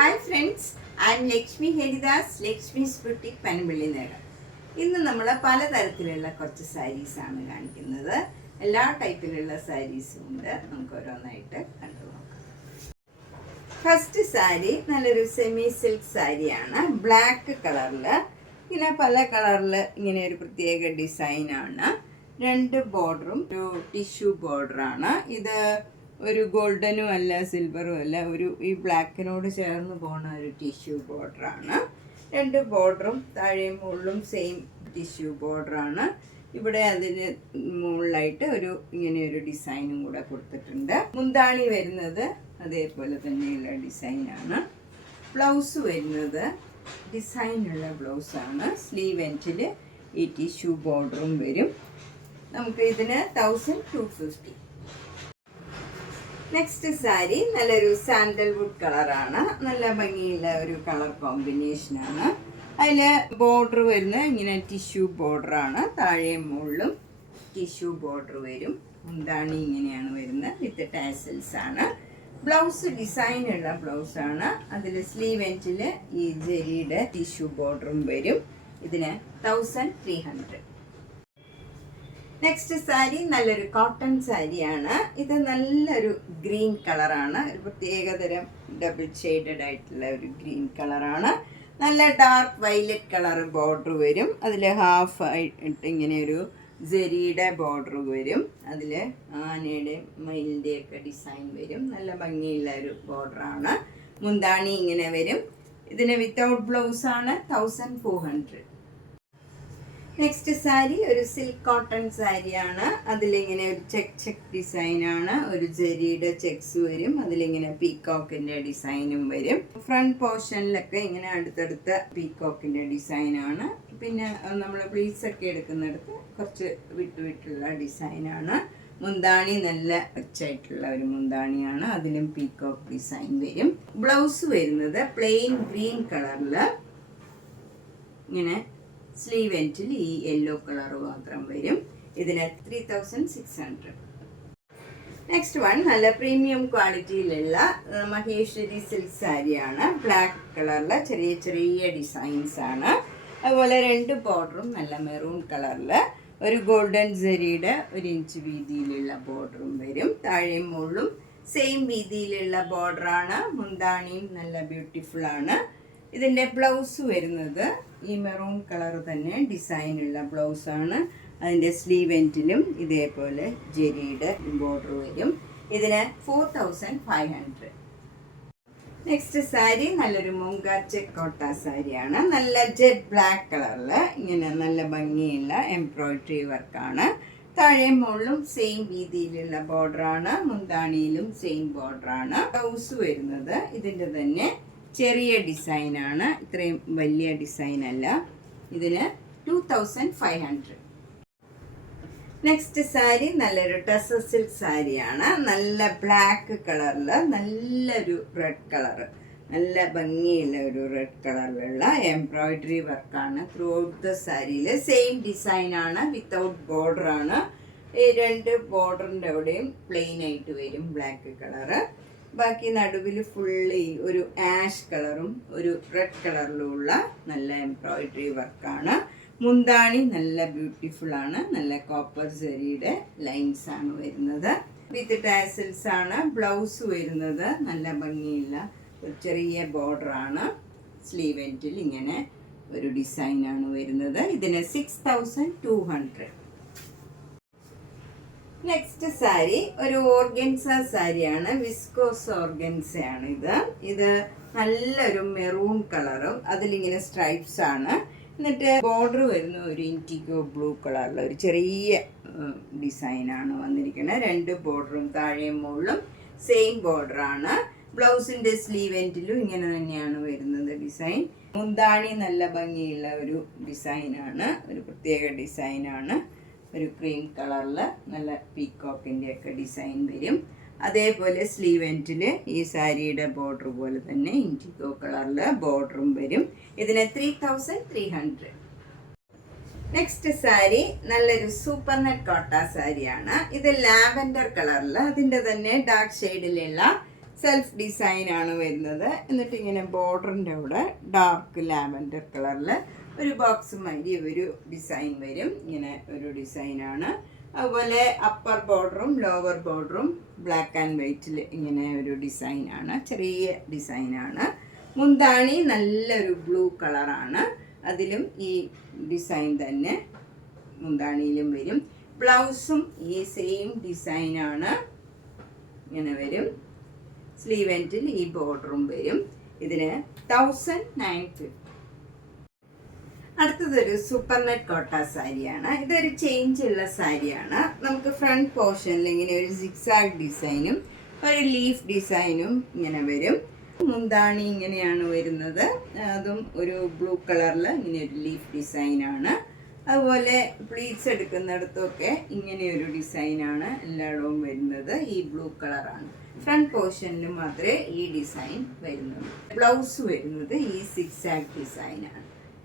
Hi friends, I am Lakshmi Haridas, Lakshmi's boutique പനമ്പള്ളിനേട്. ഇന്ന് നമ്മൾ പലതരത്തിലുള്ള കുറച്ച് സാരീസാണ് കാണിക്കുന്നത്. എല്ലാ ടൈപ്പിലുള്ള സാരീസും ഉണ്ട്. നമുക്ക് ഓരോന്നായിട്ട് കണ്ടു നോക്കാം. ഫസ്റ്റ് സാരി നല്ലൊരു സെമി സിൽക്ക് സാരിയാണ്, ബ്ലാക്ക് കളറിൽ. ഇങ്ങനെ പല കളറിൽ ഇങ്ങനെ ഒരു പ്രത്യേക ഡിസൈനാണ്. രണ്ട് ബോർഡറും ഒരു ടിഷ്യൂ ബോർഡറാണ്. ഇത് ഒരു ഗോൾഡനും അല്ല സിൽവറും അല്ല, ഒരു ഈ ബ്ലാക്കിനോട് ചേർന്ന് പോകുന്ന ഒരു ടിഷ്യൂ ബോർഡറാണ്. രണ്ട് ബോർഡറും താഴെയും മുകളിലും സെയിം ടിഷ്യൂ ബോർഡറാണ്. ഇവിടെ അതിന് മുകളിലായിട്ട് ഒരു ഇങ്ങനെ ഒരു ഡിസൈനും കൂടെ കൊടുത്തിട്ടുണ്ട്. മുന്താണി വരുന്നത് അതേപോലെ തന്നെയുള്ള ഡിസൈനാണ്. ബ്ലൗസ് വരുന്നത് ഡിസൈനുള്ള ബ്ലൗസാണ്. സ്ലീവ് എൻഡിൽ ഈ ടിഷ്യൂ ബോർഡറും വരും. നമുക്ക് ഇതിന് 1250. നെക്സ്റ്റ് സാരി നല്ലൊരു സാൻഡൽവുഡ് കളറാണ്. നല്ല ഭംഗിയുള്ള ഒരു കളർ കോമ്പിനേഷനാണ്. അതിൽ ബോർഡർ വരുന്നത് ഇങ്ങനെ ടിഷ്യൂ ബോർഡറാണ്. താഴെയും മുകളിലും ടിഷ്യൂ ബോർഡർ വരും. മുന്താണി ഇങ്ങനെയാണ് വരുന്നത്, വിത്ത് ടാസൽസ് ആണ്. ബ്ലൗസ് ഡിസൈനുള്ള ബ്ലൗസാണ്. അതിൽ സ്ലീവ് എൻഡിൽ ഈ ജെരിയുടെ ടിഷ്യൂ ബോർഡറും വരും. ഇതിന് 1300. നെക്സ്റ്റ് സാരി നല്ലൊരു കോട്ടൺ സാരിയാണ്. ഇത് നല്ലൊരു ഗ്രീൻ കളറാണ്. ഒരു പ്രത്യേകതരം ഡബിൾ ഷെയ്ഡഡ് ആയിട്ടുള്ള ഒരു ഗ്രീൻ കളറാണ്. നല്ല ഡാർക്ക് വയലറ്റ് കളർ ബോർഡർ വരും. അതിൽ ഹാഫ് ആയിട്ട് ഇങ്ങനെ ഒരു ജെരിയുടെ ബോർഡർ വരും. അതിൽ ആനയുടെ മയിലിൻ്റെയൊക്കെ ഡിസൈൻ വരും. നല്ല ഭംഗിയുള്ള ഒരു ബോർഡറാണ്. മുന്താണി ഇങ്ങനെ വരും. ഇതിന് വിത്തൗട്ട് ബ്ലൗസാണ് 1400. നെക്സ്റ്റ് സാരി ഒരു സിൽക്ക് കോട്ടൺ സാരിയാണ്. അതിലിങ്ങനെ ഒരു ചെക്ക് ഡിസൈനാണ്. ഒരു ജെരിയുടെ ചെക്സ് വരും. അതിലിങ്ങനെ പീക്കോക്കിൻ്റെ ഡിസൈനും വരും. ഫ്രണ്ട് പോർഷനിലൊക്കെ ഇങ്ങനെ അടുത്തടുത്ത പീക്കോക്കിൻ്റെ ഡിസൈനാണ്. പിന്നെ നമ്മൾ പ്ലീറ്റ്സൊക്കെ എടുക്കുന്നിടത്ത് കുറച്ച് വിട്ടുള്ള ഡിസൈനാണ്. മുന്താണി നല്ല റിച്ചായിട്ടുള്ള ഒരു മുന്താണിയാണ്. അതിലും പീക്കോക്ക് ഡിസൈൻ വരും. ബ്ലൗസ് വരുന്നത് പ്ലെയിൻ ഗ്രീൻ കളറിൽ ഇങ്ങനെ സ്ലീവ് എൻഡിൽ ഈ യെല്ലോ കളർ മാത്രം വരും. ഇതിന് 3600. നെക്സ്റ്റ് വൺ നല്ല പ്രീമിയം ക്വാളിറ്റിയിലുള്ള മഹേശ്വരി സിൽക്ക് സാരിയാണ്. ബ്ലാക്ക് കളറിൽ ചെറിയ ചെറിയ ഡിസൈൻസ് ആണ്. അതുപോലെ രണ്ട് ബോർഡറും നല്ല മെറൂൺ കളറിൽ ഒരു ഗോൾഡൻ ജെരിയുടെ 1 ഇഞ്ച് വീതിയിലുള്ള ബോർഡറും വരും. താഴെയും മുകളിലും സെയിം വീതിയിലുള്ള ബോർഡറാണ്. മുന്താണിയും നല്ല ബ്യൂട്ടിഫുൾ ആണ്. ഇതിൻ്റെ ബ്ലൗസ് വരുന്നത് ഈ മെറൂൺ കളർ തന്നെ ഡിസൈനുള്ള ബ്ലൗസാണ്. അതിൻ്റെ സ്ലീവ് എൻഡിലും ഇതേപോലെ ജെരിയുടെ ബോർഡർ വരും. ഇതിന് 4500. നെക്സ്റ്റ് സാരി നല്ലൊരു മൂങ്കാച്ച കോട്ട സാരിയാണ്. നല്ല ജെറ്റ് ബ്ലാക്ക് കളറിൽ ഇങ്ങനെ നല്ല ഭംഗിയുള്ള എംബ്രോയിഡറി വർക്കാണ്. താഴെ മുകളിലും സെയിം രീതിയിലുള്ള ബോർഡറാണ്. മുന്താണിയിലും സെയിം ബോർഡറാണ്. ബ്ലൗസ് വരുന്നത് ഇതിൻ്റെ തന്നെ ചെറിയ ഡിസൈനാണ്. ഇത്രയും വലിയ ഡിസൈൻ അല്ല. ഇതിന് 2500. നെക്സ്റ്റ് സാരി നല്ലൊരു ടസർ സിൽക്ക് സാരിയാണ്. നല്ല ബ്ലാക്ക് കളറിൽ നല്ലൊരു റെഡ് കളർ, നല്ല ഭംഗിയുള്ള ഒരു റെഡ് കളറിലുള്ള എംബ്രോയിഡറി വർക്കാണ് ത്രൂ ഔട്ട് ദ സാരിയിൽ. സെയിം ഡിസൈനാണ്, വിത്തൗട്ട് ബോർഡറാണ്. ഈ രണ്ട് ബോർഡറിൻ്റെ അവിടെയും പ്ലെയിൻ ആയിട്ട് വരും ബ്ലാക്ക് കളറ്. ബാക്കി നടുവിൽ ഫുള്ളി ഒരു ആഷ് കളറും ഒരു റെഡ് കളറിലുമുള്ള നല്ല എംബ്രോയിഡറി വർക്കാണ്. മുന്താണി നല്ല ബ്യൂട്ടിഫുൾ ആണ്. നല്ല കോപ്പർ ജെരിയുടെ ലൈൻസ് ആണ് വരുന്നത്. വിത്ത് ടാസൽസ് ആണ്. ബ്ലൗസ് വരുന്നത് നല്ല ഭംഗിയുള്ള ഒരു ചെറിയ ബോർഡറാണ്. സ്ലീവ് എൻഡിൽ ഇങ്ങനെ ഒരു ഡിസൈനാണ് വരുന്നത്. ഇതിന് 6200. നെക്സ്റ്റ് സാരി ഒരു ഓർഗൻസ സാരിയാണ്. വിസ്കോസ് ഓർഗൻസയാണ് ഇത് നല്ലൊരു മെറൂൺ കളറും അതിലിങ്ങനെ സ്ട്രൈപ്സ് ആണ്. എന്നിട്ട് ബോർഡർ വരുന്ന ഒരു ഇൻഡിഗോ ബ്ലൂ കളറിൽ ഒരു ചെറിയ ഡിസൈനാണ് വന്നിരിക്കുന്നത്. രണ്ട് ബോർഡറും താഴെയും മുകളിലും സെയിം ബോർഡറാണ്. ബ്ലൗസിൻ്റെ സ്ലീവ് എൻഡിലും ഇങ്ങനെ തന്നെയാണ് വരുന്നത് ഡിസൈൻ. മുന്താണി നല്ല ഭംഗിയുള്ള ഒരു ഡിസൈനാണ്, ഒരു പ്രത്യേക ഡിസൈനാണ്. ഒരു ക്രീം കളറിൽ നല്ല പീക്കോക്കിൻ്റെ ഒക്കെ ഡിസൈൻ വരും. അതേപോലെ സ്ലീവ് എൻഡിൽ ഈ സാരിയുടെ ബോർഡർ പോലെ തന്നെ ഇൻഡിഗോ കളറിൽ ബോർഡറും വരും. ഇതിന് 3300. നെക്സ്റ്റ് സാരി നല്ലൊരു സൂപ്പർ നെറ്റ് കോട്ട സാരിയാണ്. ഇത് ലാവൻഡർ കളറിൽ അതിൻ്റെ തന്നെ ഡാർക്ക് ഷെയ്ഡിലുള്ള സെൽഫ് ഡിസൈനാണ് വരുന്നത്. എന്നിട്ട് ഇങ്ങനെ ബോർഡറിൻ്റെ അവിടെ ഡാർക്ക് ലാവൻഡർ കളറിൽ ഒരു ബോക്സ് മാതിരി ഒരു ഡിസൈൻ വരും. ഇങ്ങനെ ഒരു ഡിസൈനാണ്. അതുപോലെ അപ്പർ ബോർഡറും ലോവർ ബോർഡറും ബ്ലാക്ക് ആൻഡ് വൈറ്റിൽ ഇങ്ങനെ ഒരു ഡിസൈനാണ്, ചെറിയ ഡിസൈനാണ്. മുന്താണി നല്ലൊരു ബ്ലൂ കളറാണ്. അതിലും ഈ ഡിസൈൻ തന്നെ മുന്താണിയിലും വരും. ബ്ലൗസും ഈ സെയിം ഡിസൈനാണ്, ഇങ്ങനെ വരും. സ്ലീവ് എൻഡിൽ ഈ ബോർഡറും വരും. ഇതിന് 1950. അടുത്തതൊരു സൂപ്പർ നെറ്റ് കോട്ട സാരിയാണ്. ഇതൊരു ചേഞ്ച് ഉള്ള സാരിയാണ്. നമുക്ക് ഫ്രണ്ട് പോർഷനിൽ ഇങ്ങനെ ഒരു സിക്സാഗ് ഡിസൈനും ഒരു ലീഫ് ഡിസൈനും ഇങ്ങനെ വരും. മുന്താണി ഇങ്ങനെയാണ് വരുന്നത്. അതും ഒരു ബ്ലൂ കളറിൽ ഇങ്ങനെ ഒരു ലീഫ് ഡിസൈനാണ്. അതുപോലെ പ്ലീറ്റ്സ് എടുക്കുന്നിടത്തൊക്കെ ഇങ്ങനെയൊരു ഡിസൈനാണ് എല്ലായിടവും വരുന്നത്. ഈ ബ്ലൂ കളറാണ്. ഫ്രണ്ട് പോർഷനിൽ മാത്രമേ ഈ ഡിസൈൻ വരുന്നുള്ളൂ. ബ്ലൗസ് വരുന്നത് ഈ സിക്സാഗ് ഡിസൈനാണ്.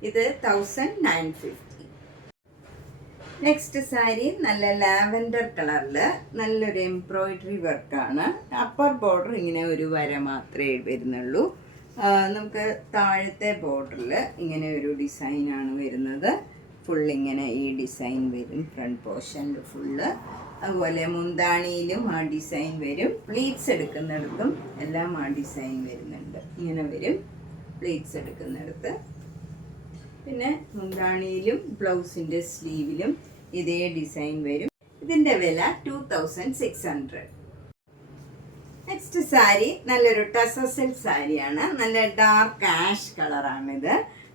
ഇത് 1950. നെക്സ്റ്റ് സാരി നല്ല ലാവൻഡർ കളറിൽ നല്ലൊരു എംബ്രോയിഡറി വർക്കാണ്. അപ്പർ ബോർഡർ ഇങ്ങനെ ഒരു വര മാത്രമേ വരുന്നുള്ളൂ. നമുക്ക് താഴത്തെ ബോർഡറിൽ ഇങ്ങനെ ഒരു ഡിസൈനാണ് വരുന്നത്. ഫുള്ളിങ്ങനെ ഈ ഡിസൈൻ വരും ഫ്രണ്ട് പോർഷനിൽ ഫുള്ള്. അതുപോലെ മുന്താണിയിലും ആ ഡിസൈൻ വരും. പ്ലീറ്റ്സ് എടുക്കുന്നിടത്തും എല്ലാം ആ ഡിസൈൻ വരുന്നുണ്ട്. ഇങ്ങനെ വരും പ്ലീറ്റ്സ് എടുക്കുന്നിടത്ത്. പിന്നെ മുന്താണിയിലും ബ്ലൗസിൻ്റെ സ്ലീവിലും ഇതേ ഡിസൈൻ വരും. ഇതിൻ്റെ വില 2600. നെക്സ്റ്റ് സാരി നല്ലൊരു ടസർ സിൽക്ക് സാരിയാണ്. നല്ല ഡാർക്ക് ആഷ് കളറാണിത്.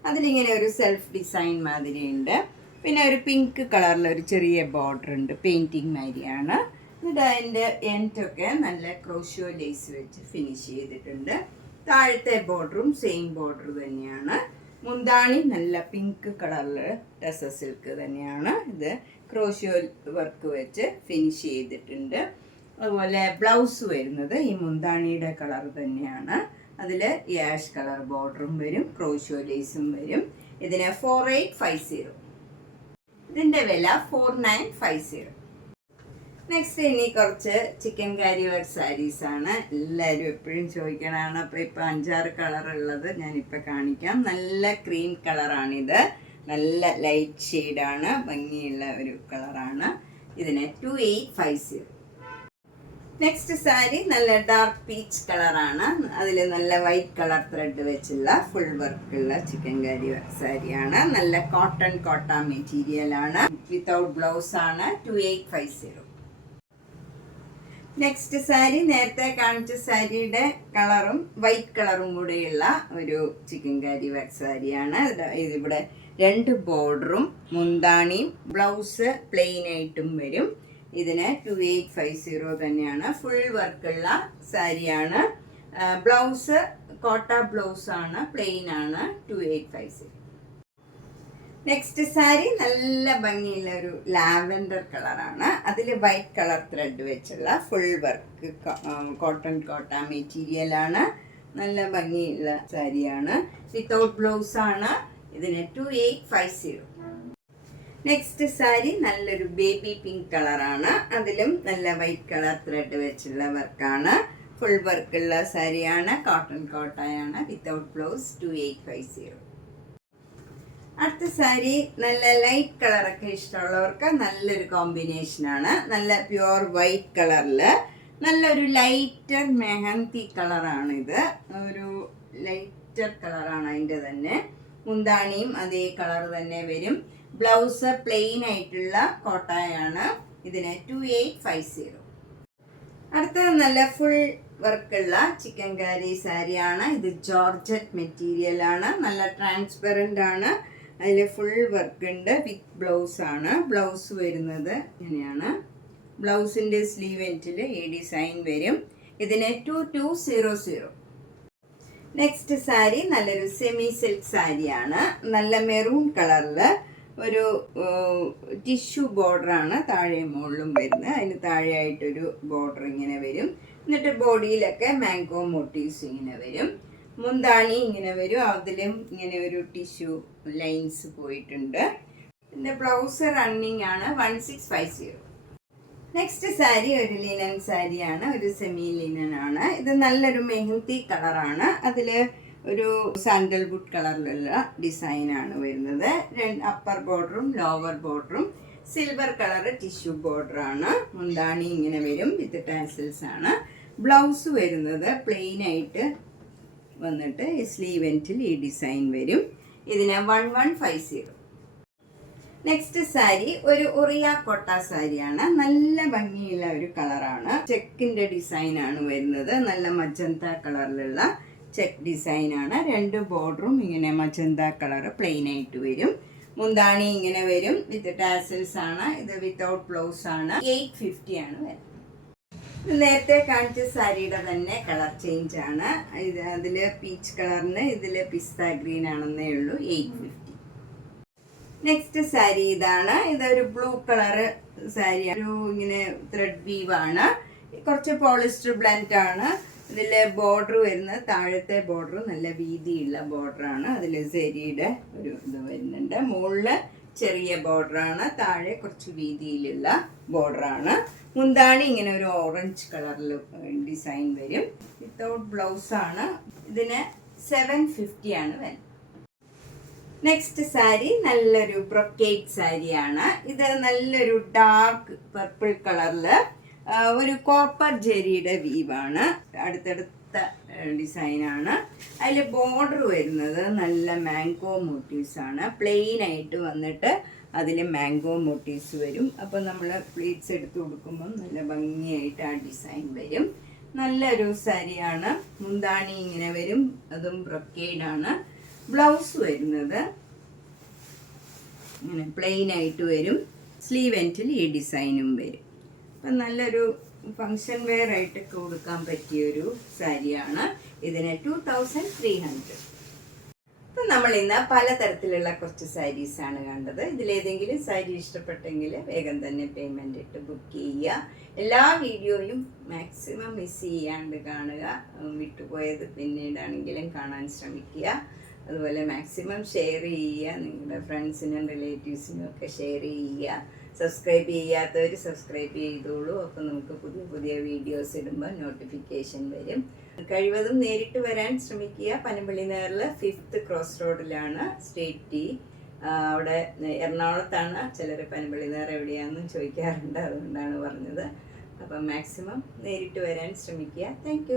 അതിലിങ്ങനെ ഒരു സെൽഫ് ഡിസൈൻ മാതിരിയുണ്ട്. പിന്നെ ഒരു പിങ്ക് കളറിൽ ഒരു ചെറിയ ബോർഡർ ഉണ്ട്, പെയിൻറ്റിങ് മാതിരിയാണ്. എന്നിട്ട് അതിൻ്റെ എൻഡൊക്കെ നല്ല ക്രോഷ്യോ ലേസ് വെച്ച് ഫിനിഷ് ചെയ്തിട്ടുണ്ട്. താഴത്തെ ബോർഡറും സെയിം ബോർഡർ തന്നെയാണ്. മുന്താണി നല്ല പിങ്ക് കളറിൽ ടസർ സിൽക്ക് തന്നെയാണ്. ഇത് ക്രോഷ്യോ വർക്ക് വെച്ച് ഫിനിഷ് ചെയ്തിട്ടുണ്ട്. അതുപോലെ ബ്ലൗസ് വരുന്നത് ഈ മുന്താണിയുടെ കളർ തന്നെയാണ്. അതിൽ ഈ ആഷ് കളർ ബോർഡറും വരും, ക്രോഷ്യോ ലേസും വരും. ഇതിന് 4850. ഇതിൻ്റെ വില 4950. നെക്സ്റ്റ് ഇനി കുറച്ച് ചിക്കൻ കാരി വർക്ക് സാരീസാണ്. എല്ലാവരും എപ്പോഴും ചോദിക്കണതാണ്. അപ്പോൾ ഇപ്പോൾ 5-6 കളറുള്ളത് ഞാനിപ്പോൾ കാണിക്കാം. നല്ല ക്രീം കളറാണിത്. നല്ല ലൈറ്റ് ഷെയ്ഡാണ്, ഭംഗിയുള്ള ഒരു കളറാണ്. ഇതിന് 2850. നെക്സ്റ്റ് സാരി നല്ല ഡാർക്ക് പീച്ച് കളറാണ്. അതിൽ നല്ല വൈറ്റ് കളർ ത്രെഡ് വെച്ചുള്ള ഫുൾ വർക്കുള്ള ചിക്കൻ കാരി വർക്ക് സാരിയാണ്. നല്ല കോട്ട മെറ്റീരിയലാണ്. വിത്തൗട്ട് ബ്ലൗസ് ആണ്. 2850. നെക്സ്റ്റ് സാരി നേരത്തെ കാണിച്ച സാരിയുടെ കളറും വൈറ്റ് കളറും കൂടെയുള്ള ഒരു ചിക്കൻ കാരി വർക്ക് സാരിയാണ്. ഇതിവിടെ 2 ബോർഡറും മുന്താണിയും ബ്ലൗസ് പ്ലെയിൻ ആയിട്ടും വരും. ഇതിന് 2850 തന്നെയാണ്. ഫുൾ വർക്കുള്ള സാരിയാണ്. ബ്ലൗസ് കോട്ട ബ്ലൗസ് ആണ്, പ്ലെയിൻ ആണ്. 2850. നെക്സ്റ്റ് സാരി നല്ല ഭംഗിയുള്ള ഒരു ലാവൻഡർ കളറാണ്. അതിൽ വൈറ്റ് കളർ ത്രെഡ് വെച്ചുള്ള ഫുൾ വർക്ക് കോട്ട മെറ്റീരിയലാണ്. നല്ല ഭംഗിയുള്ള സാരിയാണ്. വിത്തൗട്ട് ബ്ലൗസ് ആണ്. ഇതിന് 2850. നെക്സ്റ്റ് സാരി നല്ലൊരു ബേബി പിങ്ക് കളറാണ്. അതിലും നല്ല വൈറ്റ് കളർ ത്രെഡ് വെച്ചുള്ള വർക്കാണ്. ഫുൾ വർക്കുള്ള സാരിയാണ്. കോട്ടയാണ്. Without blouse. 2850. അടുത്ത സാരി നല്ല ലൈറ്റ് കളറൊക്കെ ഇഷ്ടമുള്ളവർക്ക് നല്ലൊരു കോമ്പിനേഷനാണ്. നല്ല പ്യുവർ വൈറ്റ് കളറിൽ നല്ലൊരു ലൈറ്റർ മെഹന്തി കളറാണിത്. ഒരു ലൈറ്റർ കളറാണ് അതിൻ്റെ തന്നെ. മുന്താണിയും അതേ കളർ തന്നെ വരും. ബ്ലൗസ് പ്ലെയിൻ ആയിട്ടുള്ള കോട്ടയാണ്. ഇതിന് 2850. അടുത്തത് നല്ല ഫുൾ വർക്കുള്ള ചിക്കൻ കാരി സാരിയാണ്. ഇത് ജോർജറ്റ് മെറ്റീരിയലാണ്. നല്ല ട്രാൻസ്പെറൻ്റ് ആണ്. അതിൽ ഫുൾ വർക്ക് ഉണ്ട്. വിത്ത് ബ്ലൗസ് ആണ്. ബ്ലൗസ് വരുന്നത് ഇങ്ങനെയാണ്. ബ്ലൗസിൻ്റെ സ്ലീവ് എൻഡിൽ ഈ ഡിസൈൻ വരും. ഇതിന് 2200. നെക്സ്റ്റ് സാരി നല്ലൊരു സെമി സിൽക്ക് സാരിയാണ്. നല്ല മെറൂൺ കളറിൽ ഒരു ടിഷ്യൂ ബോർഡറാണ് താഴെ മുകളിലും വരുന്നത്. അതിന് താഴെയായിട്ടൊരു ബോർഡർ ഇങ്ങനെ വരും. എന്നിട്ട് ബോഡിയിലൊക്കെ മാംഗോ മോട്ടീവ്സ് ഇങ്ങനെ വരും. മുന്താണി ഇങ്ങനെ വരും. അതിലും ഇങ്ങനെ ഒരു ടിഷ്യൂ ലൈൻസ് പോയിട്ടുണ്ട്. പിന്നെ ബ്ലൗസ് റണ്ണിങ് ആണ്. 1650. നെക്സ്റ്റ് സാരി ഒരു ലിനൻ സാരിയാണ്, ഒരു സെമി ലിനൻ ആണ്. ഇത് നല്ലൊരു മെഹന്തി കളറാണ്. അതിൽ ഒരു സാൻഡൽവുഡ് കളറിലുള്ള ഡിസൈനാണ് വരുന്നത്. അപ്പർ ബോർഡറും ലോവർ ബോർഡറും സിൽവർ കളർ ടിഷ്യൂ ബോർഡറാണ്. മുന്താണി ഇങ്ങനെ വരും, വിത്ത് ടാസൽസ് ആണ്. ബ്ലൗസ് വരുന്നത് പ്ലെയിൻ ആയിട്ട് വന്നിട്ട് സ്ലീവ് എൻഡിൽ ഈ ഡിസൈൻ വരും. ഇതിന് 1150. നെക്സ്റ്റ് സാരി ഒരു ഒറിയ കോട്ട സാരിയാണ്. നല്ല ഭംഗിയുള്ള ഒരു കളറാണ്. ചെക്കിന്റെ ഡിസൈൻ ആണ് വരുന്നത്. നല്ല മജന്ത കളറിലുള്ള ചെക്ക് ഡിസൈൻ ആണ്. 2 ബോർഡറും ഇങ്ങനെ മജന്ത കളർ പ്ലെയിൻ ആയിട്ട് വരും. മുന്താണി ഇങ്ങനെ വരും, വിത്ത് ടാസൽസ് ആണ്. ഇത് വിത്തൗട്ട് ബ്ലൗസ് ആണ്. 850 ആണ് വരുന്നത്. നേരത്തെ കാണിച്ച സാരിയുടെ തന്നെ കളർ ചേഞ്ച് ആണ്. അതില് പീച്ച് കളറിന് ഇതില് പിസ്ത ഗ്രീൻ ആണെന്നേ ഉള്ളൂ. 850. നെക്സ്റ്റ് സാരി ഇതാണ്. ഇതൊരു ബ്ലൂ കളറ് സാരി, ഒരു ഇങ്ങനെ ത്രെഡ് വീവ് ആണ്. കുറച്ച് പോളിസ്റ്റർ ബ്ലെൻഡ് ആണ്. ഇതിൽ ബോർഡർ വരുന്നത്, താഴത്തെ ബോർഡർ നല്ല വീതിയുള്ള ബോർഡറാണ്. അതിൽ സെരിയുടെ ഒരു ഇത് വരുന്നുണ്ട്. മുകളിൽ ചെറിയ ബോർഡറാണ്, താഴെ കുറച്ച് വീതിയിലുള്ള ബോർഡറാണ്. മുന്താണി ഇങ്ങനെ ഒരു ഓറഞ്ച് കളറിൽ ഡിസൈൻ വരും. വിത്തൗട്ട് ബ്ലൗസ് ആണ്. ഇതിന് 750 ആണ് വരുന്നത്. നെക്സ്റ്റ് സാരി നല്ലൊരു ബ്രൊക്കേഡ് സാരിയാണ്. ഇത് നല്ലൊരു ഡാർക്ക് പർപ്പിൾ കളറില് ഒരു കോപ്പർ ജെറിയുടെ വീവാണ്. അടുത്തടുത്ത ഡിസൈനാണ്. അതിൽ ബോർഡർ വരുന്നത് നല്ല മാംഗോ മോട്ടീവ്സ് ആണ്. പ്ലെയിൻ ആയിട്ട് വന്നിട്ട് അതിൽ മാംഗോ മോട്ടീവ്സ് വരും. അപ്പോൾ നമ്മൾ പ്ലീറ്റ്സ് എടുത്ത് കൊടുക്കുമ്പം നല്ല ഭംഗിയായിട്ട് ആ ഡിസൈൻ വരും. നല്ലൊരു സാരിയാണ്. മുന്താണി ഇങ്ങനെ വരും, അതും ബ്രൊക്കേഡാണ്. ബ്ലൗസ് വരുന്നത് ഇങ്ങനെ പ്ലെയിൻ ആയിട്ട് വരും. സ്ലീവ് എൻഡിൽ ഈ ഡിസൈനും വരും. അപ്പം നല്ലൊരു ഫങ്ഷൻ വെയർ ആയിട്ട് കൊടുക്കാൻ പറ്റിയൊരു സാരിയാണ്. ഇതിന് 2300. അപ്പം നമ്മൾ ഇന്ന് പലതരത്തിലുള്ള കുറച്ച് സാരീസാണ് കണ്ടത്. ഇതിലേതെങ്കിലും സാരി ഇഷ്ടപ്പെട്ടെങ്കിൽ വേഗം തന്നെ പേയ്മെൻ്റ് ഇട്ട് ബുക്ക് ചെയ്യുക. എല്ലാ വീഡിയോയും മാക്സിമം മിസ് ചെയ്യാണ്ട് കാണുക. വിട്ടുപോയത് പിന്നീടാണെങ്കിലും കാണാൻ ശ്രമിക്കുക. അതുപോലെ മാക്സിമം ഷെയർ ചെയ്യുക. നിങ്ങളുടെ ഫ്രണ്ട്സിനും റിലേറ്റീവ്സിനും ഒക്കെ ഷെയർ ചെയ്യുക. സബ്സ്ക്രൈബ് ചെയ്യാത്തവർ സബ്സ്ക്രൈബ് ചെയ്തോളൂ. അപ്പോൾ നമുക്ക് പുതിയ പുതിയ വീഡിയോസ് ഇടുമ്പോൾ നോട്ടിഫിക്കേഷൻ വരും. കഴിവതും നേരിട്ട് വരാൻ ശ്രമിക്കുക. പനമ്പള്ളി നഗറിൽ 5th ക്രോസ് റോഡിലാണ് സ്ട്രീറ്റ് ടീ. അവിടെ എറണാകുളത്താണ്. ചിലർ പനമ്പള്ളി നഗർ എവിടെയാണെന്നും ചോദിക്കാറുണ്ട്, അതുകൊണ്ടാണ് പറഞ്ഞത്. അപ്പം മാക്സിമം നേരിട്ട് വരാൻ ശ്രമിക്കുക. താങ്ക്